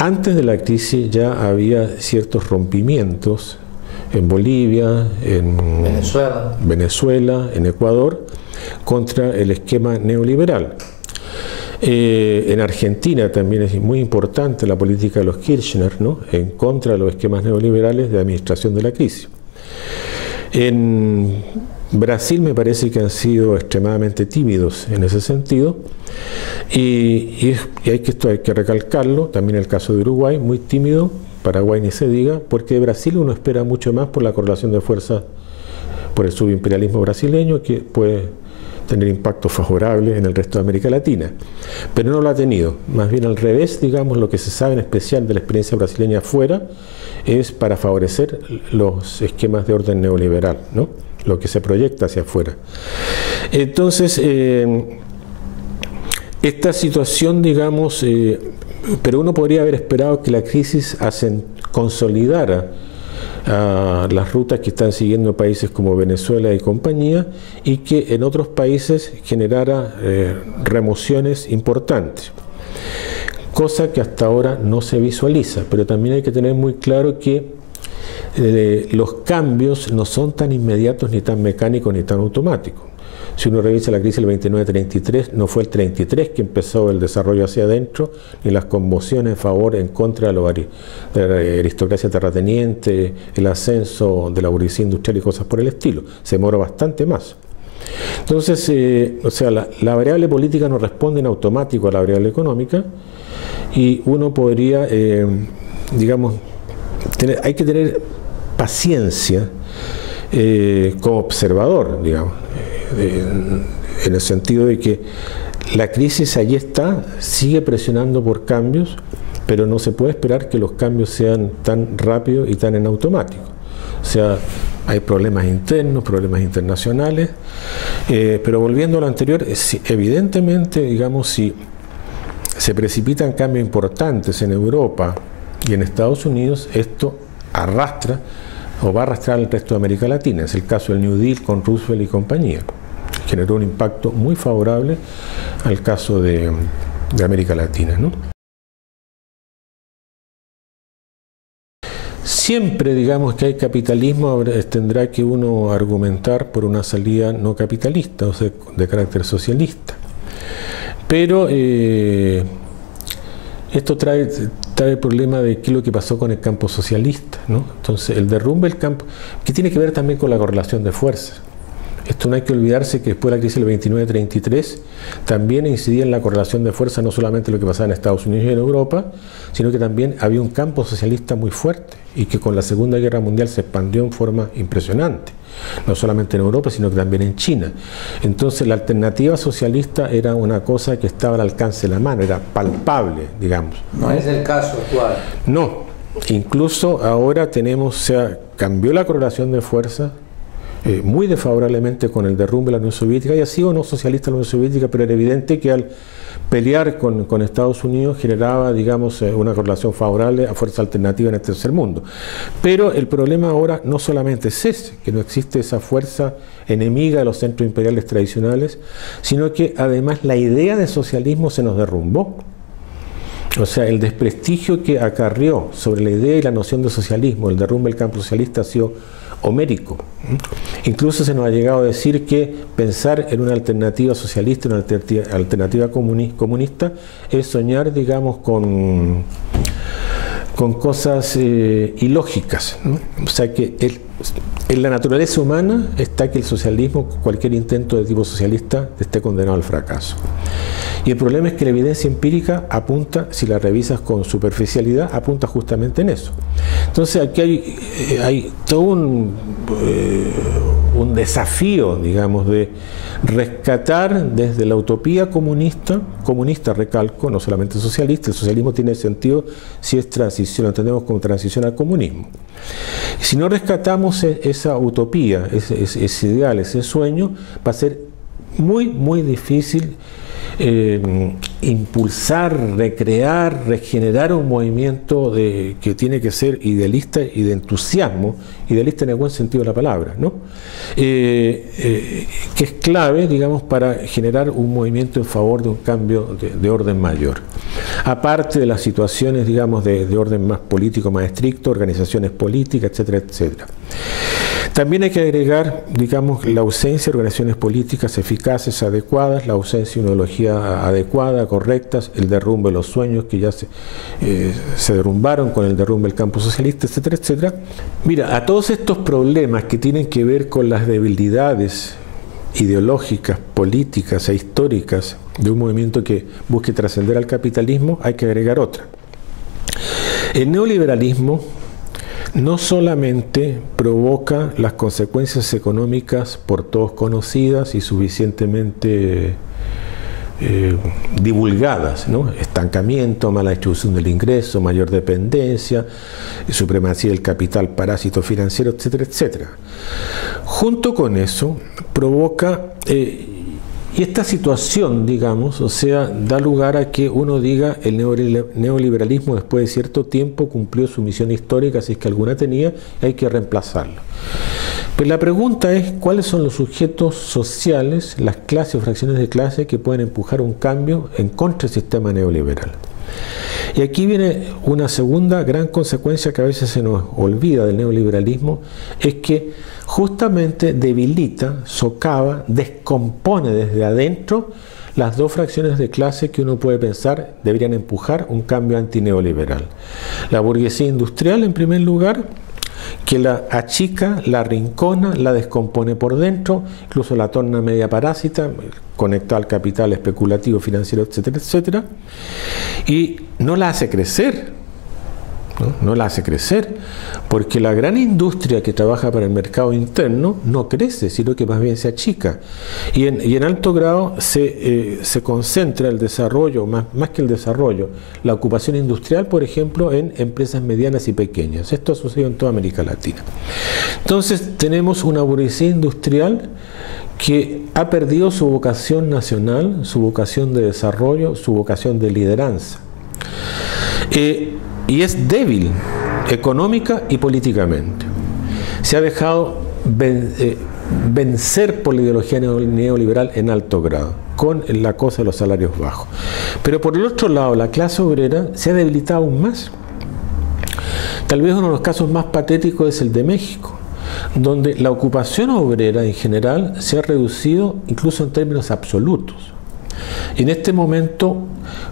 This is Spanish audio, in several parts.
Antes de la crisis ya había ciertos rompimientos en Bolivia, en Venezuela, en Ecuador, contra el esquema neoliberal. En Argentina también es muy importante la política de los Kirchner, ¿no?, en contra de los esquemas neoliberales de administración de la crisis. En Brasil me parece que han sido extremadamente tímidos en ese sentido, y esto hay que recalcarlo, también el caso de Uruguay, muy tímido, Paraguay ni se diga, porque de Brasil uno espera mucho más por la correlación de fuerzas, por el subimperialismo brasileño, que puede tener impacto favorable en el resto de América Latina, pero no lo ha tenido, más bien al revés, digamos, lo que se sabe en especial de la experiencia brasileña afuera es para favorecer los esquemas de orden neoliberal, ¿no?, lo que se proyecta hacia afuera. Entonces, esta situación, digamos, pero uno podría haber esperado que la crisis consolidara las rutas que están siguiendo países como Venezuela y compañía, y que en otros países generara remociones importantes, cosa que hasta ahora no se visualiza. Pero también hay que tener muy claro que los cambios no son tan inmediatos, ni tan mecánicos, ni tan automáticos. Si uno revisa la crisis del 29-33, no fue el 33 que empezó el desarrollo hacia adentro, ni las conmociones en favor, en contra de la aristocracia terrateniente, el ascenso de la burguesía industrial y cosas por el estilo. Se demoró bastante más. Entonces, o sea, la variable política no responde en automático a la variable económica, y uno podría, digamos, hay que tener paciencia como observador, digamos, en el sentido de que la crisis allí está, sigue presionando por cambios, pero no se puede esperar que los cambios sean tan rápidos y tan en automático. O sea, hay problemas internos, problemas internacionales, pero volviendo a lo anterior, evidentemente, digamos, si se precipitan cambios importantes en Europa y en Estados Unidos, esto arrastra o va a arrastrar al resto de América Latina. Es el caso del New Deal con Roosevelt y compañía. Generó un impacto muy favorable al caso de América Latina, ¿no? Siempre, digamos, que hay capitalismo, tendrá que uno argumentar por una salida no capitalista, o sea, de carácter socialista. Pero esto trae el problema de qué es lo que pasó con el campo socialista, ¿no? Entonces, el derrumbe del campo, que tiene que ver también con la correlación de fuerzas. Esto no hay que olvidarse que después de la crisis del 29-33 también incidía en la correlación de fuerzas no solamente lo que pasaba en Estados Unidos y en Europa, sino que también había un campo socialista muy fuerte y que con la Segunda Guerra Mundial se expandió en forma impresionante, no solamente en Europa, sino que también en China. Entonces la alternativa socialista era una cosa que estaba al alcance de la mano, era palpable, digamos. No es el caso actual. No, incluso ahora tenemos, o sea, cambió la correlación de fuerzas, muy desfavorablemente con el derrumbe de la Unión Soviética, y así o no socialista la Unión Soviética, pero era evidente que al pelear con Estados Unidos generaba, digamos, una correlación favorable a fuerza alternativa en el tercer mundo. Pero el problema ahora no solamente es ese, que no existe esa fuerza enemiga de los centros imperiales tradicionales, sino que además la idea de socialismo se nos derrumbó. O sea, el desprestigio que acarrió sobre la idea y la noción de socialismo, el derrumbe del campo socialista, ha sido homérico. Incluso se nos ha llegado a decir que pensar en una alternativa socialista, una alternativa comunista, es soñar, digamos, con cosas ilógicas, ¿no? O sea que en la naturaleza humana está que el socialismo, cualquier intento de tipo socialista, esté condenado al fracaso. Y el problema es que la evidencia empírica apunta, si la revisas con superficialidad, apunta justamente en eso. Entonces aquí hay todo un desafío, digamos, de rescatar desde la utopía comunista recalco, no solamente socialista. El socialismo tiene sentido si es transición, lo entendemos como transición al comunismo. Si no rescatamos esa utopía, ese ideal, ese sueño, va a ser muy, muy difícil impulsar, recrear, regenerar un movimiento que tiene que ser idealista y de entusiasmo, idealista en el buen sentido de la palabra, ¿no? Que es clave, digamos, para generar un movimiento en favor de un cambio de orden mayor. Aparte de las situaciones, digamos, de orden más político, más estricto, organizaciones políticas, etcétera, etcétera. También hay que agregar, digamos, la ausencia de organizaciones políticas eficaces, adecuadas, la ausencia de una ideología adecuada, correcta, el derrumbe de los sueños que ya se derrumbaron con el derrumbe del campo socialista, etcétera, etcétera. Mira, a todos estos problemas que tienen que ver con las debilidades ideológicas, políticas e históricas de un movimiento que busque trascender al capitalismo, hay que agregar otra. El neoliberalismo no solamente provoca las consecuencias económicas por todos conocidas y suficientemente divulgadas, ¿no? Estancamiento, mala distribución del ingreso, mayor dependencia, supremacía del capital, parásito financiero, etcétera, etcétera. Junto con eso provoca, y esta situación, digamos, o sea, da lugar a que uno diga el neoliberalismo después de cierto tiempo cumplió su misión histórica, si es que alguna tenía, y hay que reemplazarlo. Pero la pregunta es, ¿cuáles son los sujetos sociales, las clases o fracciones de clase que pueden empujar un cambio en contra del sistema neoliberal? Y aquí viene una segunda gran consecuencia que a veces se nos olvida del neoliberalismo, es que justamente debilita, socava, descompone desde adentro las dos fracciones de clase que uno puede pensar deberían empujar un cambio antineoliberal. La burguesía industrial, en primer lugar, que la achica, la arrincona, la descompone por dentro, incluso la torna media parásita, conectada al capital especulativo, financiero, etcétera, etcétera, y no la hace crecer, no la hace crecer, porque la gran industria que trabaja para el mercado interno no crece, sino que más bien se achica. Y en alto grado se concentra el desarrollo, más que el desarrollo, la ocupación industrial, por ejemplo, en empresas medianas y pequeñas. Esto ha sucedido en toda América Latina. Entonces tenemos una burguesía industrial que ha perdido su vocación nacional, su vocación de desarrollo, su vocación de lideranza. Y es débil económica y políticamente. Se ha dejado vencer por la ideología neoliberal en alto grado, con la cosa de los salarios bajos. Pero por el otro lado, la clase obrera se ha debilitado aún más. Tal vez uno de los casos más patéticos es el de México, donde la ocupación obrera en general se ha reducido incluso en términos absolutos. Y en este momento,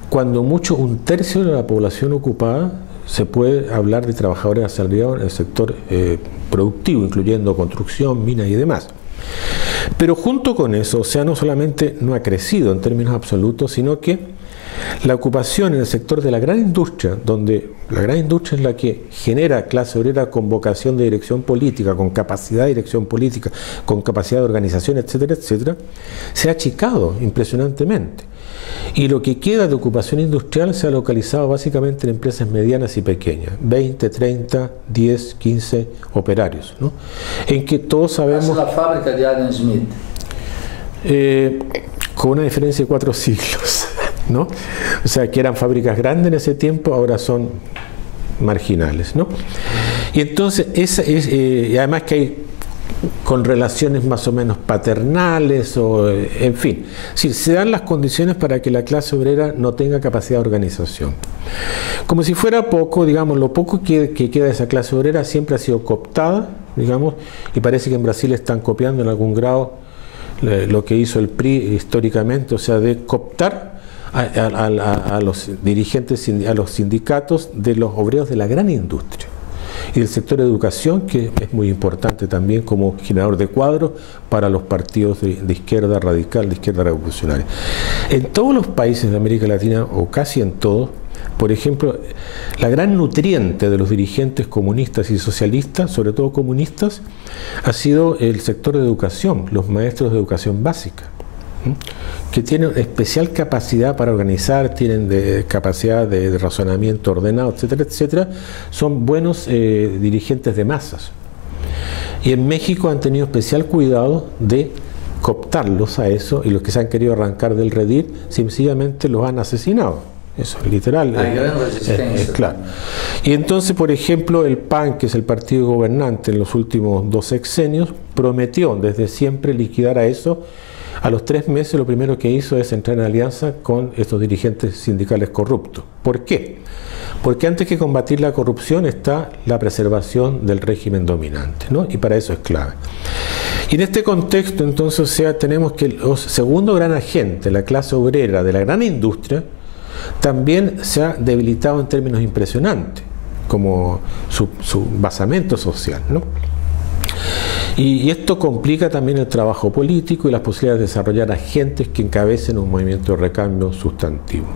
cuando mucho, un tercio de la población ocupada, se puede hablar de trabajadores asalariados en el sector productivo, incluyendo construcción, minas y demás. Pero junto con eso, o sea, no solamente no ha crecido en términos absolutos, sino que la ocupación en el sector de la gran industria, donde la gran industria es la que genera clase obrera con vocación de dirección política, con capacidad de dirección política, con capacidad de organización, etcétera, etcétera, se ha achicado impresionantemente. Y lo que queda de ocupación industrial se ha localizado básicamente en empresas medianas y pequeñas, 20, 30, 10, 15 operarios, ¿no? En que todos sabemos... Es la fábrica de Adam Smith. Con una diferencia de 4 siglos, ¿no? O sea, que eran fábricas grandes en ese tiempo, ahora son marginales, ¿no? Y entonces, y además que hay con relaciones más o menos paternales, o en fin, sí, se dan las condiciones para que la clase obrera no tenga capacidad de organización. Como si fuera poco, digamos, lo poco que queda de esa clase obrera siempre ha sido cooptada, digamos, y parece que en Brasil están copiando en algún grado lo que hizo el PRI históricamente, o sea, de cooptar a los dirigentes, a los sindicatos de los obreros de la gran industria y del sector de educación, que es muy importante también como generador de cuadros para los partidos de izquierda radical, de izquierda revolucionaria. En todos los países de América Latina, o casi en todos, por ejemplo, la gran nutriente de los dirigentes comunistas y socialistas, sobre todo comunistas, ha sido el sector de educación, los maestros de educación básica, que tienen especial capacidad para organizar, tienen capacidad de razonamiento ordenado, etcétera, etcétera, son buenos dirigentes de masas. Y en México han tenido especial cuidado de cooptarlos a eso, y los que se han querido arrancar del redil sencillamente los han asesinado. Eso es literal. Hay gran resistencia. Claro. Y entonces, por ejemplo, el PAN, que es el partido gobernante en los últimos 2 sexenios, prometió desde siempre liquidar a eso. A los 3 meses lo primero que hizo es entrar en alianza con estos dirigentes sindicales corruptos. ¿Por qué? Porque antes que combatir la corrupción está la preservación del régimen dominante, ¿no? Y para eso es clave. Y en este contexto, entonces, o sea, tenemos que el segundo gran agente, la clase obrera de la gran industria, también se ha debilitado en términos impresionantes, como su basamento social, ¿no? Y esto complica también el trabajo político y las posibilidades de desarrollar agentes que encabecen un movimiento de recambio sustantivo.